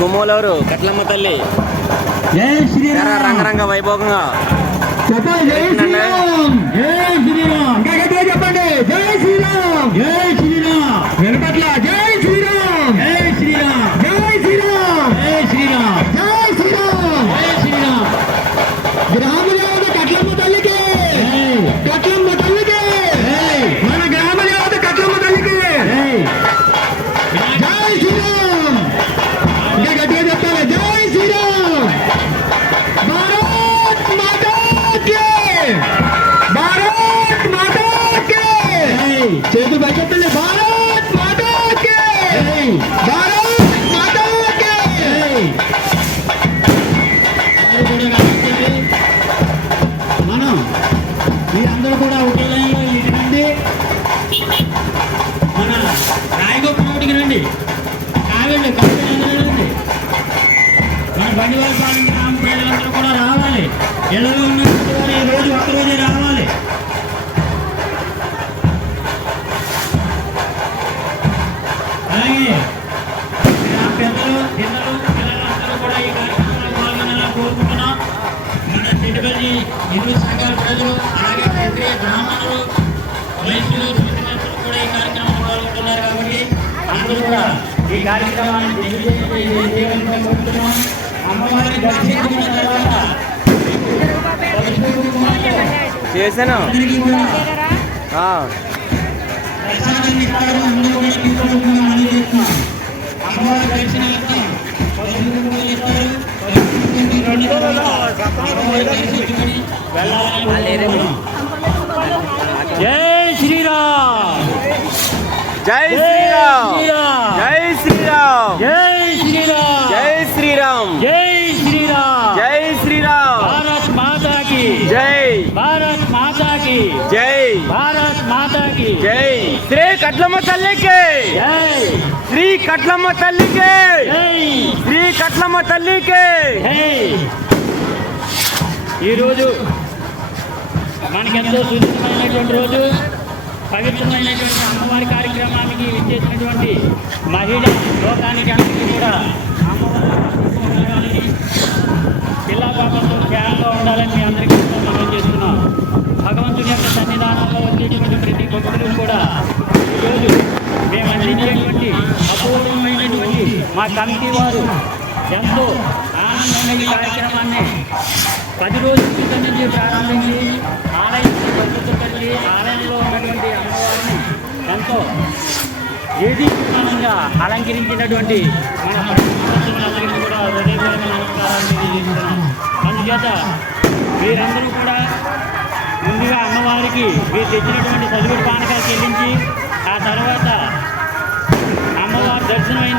గుమ్మోలూరు కట్లమ్మ తల్లి రంగరంగ వైభోగంగా చెప్పండి. జై శ్రీరామ్, జై శ్రీరామ్, వెనకట్ల జై శ్రీరామ్, జై శ్రీరామ్, జై శ్రీరామ్, జై శ్రీరామ్, జై శ్రీరామ్, జై శ్రీరామ్. గ్రామదేవత కట్లమ్మ తల్లికి, కట్లమ్మ తల్లికి, మన గ్రామదేవత కట్లమ్మ తల్లికి జై శ్రీరామ్. ఇంకా గట్టిగా చెప్పాలి. జై శ్రీరామ్. భారత్ మాతా కీ, భారత్ మాతా కీ. చేతులు పైకెత్తండి. భారత్ మాతా కీ, భారత్ మాతా కీ. మనం మీరందరూ కూడా ఒకే లైన్లో ఇటు రండి. మన రాయగొప్ప నోటికి రండి. కావండి రండి. మన బండివారి పాలన గ్రామ ప్రజలందరూ కూడా రావాలి. ఇళ్లలో ఉన్నటువంటి ఈ రోజు ఒక్కరోజే రావాలి. అలాగే పెద్దలు పిల్లలు పిల్లలందరూ కూడా ఈ కార్యక్రమంలో పాల్గొనాలని కోరుకుంటున్నాం. మన చెట్టుపల్లి ఇరు సంఘాల ప్రజలు అలాగే క్షత్రియ బ్రాహ్మణులు వైశ్యులు శ్రీమంతులు కూడా ఈ కార్యక్రమంలో పాల్గొంటున్నారు కాబట్టి అందరూ కూడా ఈ కార్యక్రమాన్ని కోరుకుంటున్నాం. అమ్మవారిని దర్శించిన తర్వాత చేశాను ప్రసాదాన్ని ఇస్తారు. అందరూ కూడా తీసుకోవాలని మనం చేస్తున్నాం. అమ్మవారి దర్శనానికి జై శ్రీరామ్, జై శ్రీరామ్, జై శ్రీరామ్, జై శ్రీరామ్, జై శ్రీరామ్, జై శ్రీరామ్, జై శ్రీరామ్. భారత్ మాతా की జై, భారత్ మాతా की జై, భారత్ మాతా की జై. శ్రీ కట్లమ్మ తల్లికి, జై, శ్రీ కట్లమ్మ తల్లికి, జై, శ్రీ కట్లమ్మ తల్లికి. జై. ఈరోజు మనకెంతో సున్నితమైనటువంటి రోజు. పవిత్రమైనటువంటి అమ్మవారి కార్యక్రమానికి ఇచ్చేసినటువంటి మహిళ లోకానికి అందరికీ కూడా అమ్మవారి పిల్లా పాపంతో క్షేమంగా ఉండాలని మీ అందరికీ మనం చేస్తున్నాం. భగవంతుని యొక్క సన్నిధానంలో వచ్చేటువంటి ప్రతి భక్తులు కూడా ఈరోజు మేము అందించేటువంటి అపూర్వమైనటువంటి మా కమిటీ వారు ఎంతో ఆనందంగా ఈ కార్యక్రమాన్ని 10 రోజుల క్రితం నుంచి ప్రారంభించి ఆలయానికి భద్రతలు కలిగి ఆలయంలో ఉన్నటువంటి అమ్మవారిని ఎంతో ఏదీమానంగా అలంకరించినటువంటి మన భక్తులందరికీ కూడా హృదయపూర్వక నమస్కారాలు తెలియజేస్తున్నాం. అందుచేత వీరందరూ కూడా ముందుగా అమ్మవారికి వీరు తెచ్చినటువంటి చదువుడు పానకాలు చెల్లించి ఆ తర్వాత అమ్మవారి దర్శనం అయిన